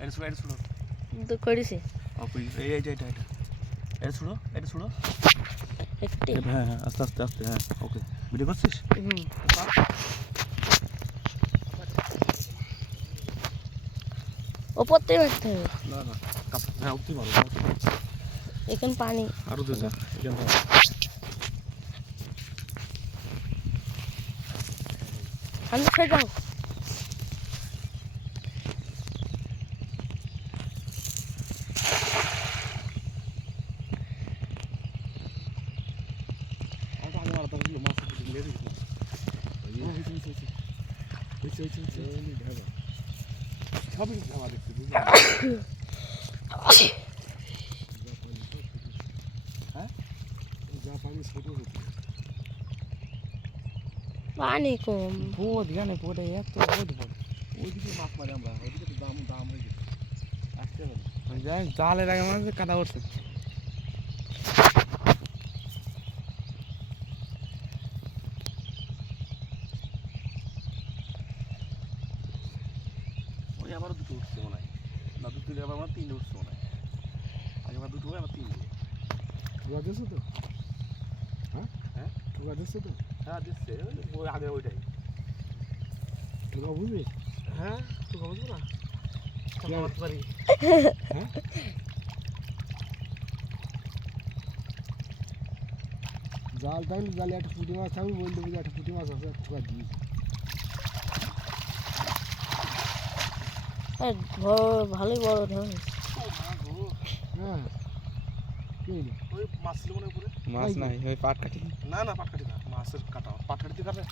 এটা ছোড়ো তো করেছি এটা এটা ছোড়ো একটি হ্যাঁ হ্যাঁ আস্তে আস্তে আস্তে হ্যাঁ ওকে ভিডিও করছিস ওপর থেকে মারতে হবে না না হ্যাঁ উঠতে পারো এখানে পানি আরো দে যা এখান আমি ফের যাও পানি কম বহুত গানে পড়ে এত বহুত বড় ওইদিকে মাছ মারি আমরা ওইদিকে তো দাম হয়ে গেছে আসতে হবে যাই জালের আগে মানে কাদা উঠছে ওই আবার দুটো উঠছে মনে হয় না দুটো আবার আমার তিনটে উঠছে মনে হয় আগে আবার দুটো আবার তিনটে ঠুকা দিচ্ছ তো হ্যাঁ হ্যাঁ ঠুকা দিচ্ছ তো হ্যাঁ দিচ্ছে ওই আগে ওইটাই ঠুকা বুঝবি হ্যাঁ তুই বুঝবো না মারতে পারি হ্যাঁ জাল থাকলে জালে একটা পুঁটি মাছ থাকবে বলতে বুঝি একটা পুঁটি মাছ আছে ঠুকা দিই ভালোই বড় ঢেউ হ্যাঁ কি হইলো ওই মাছ ছিল মনে উপরে মাছ নাই ওই পাট কাটি না পাট কাটি না মাছের কাটা পাট কাটিতে কাটে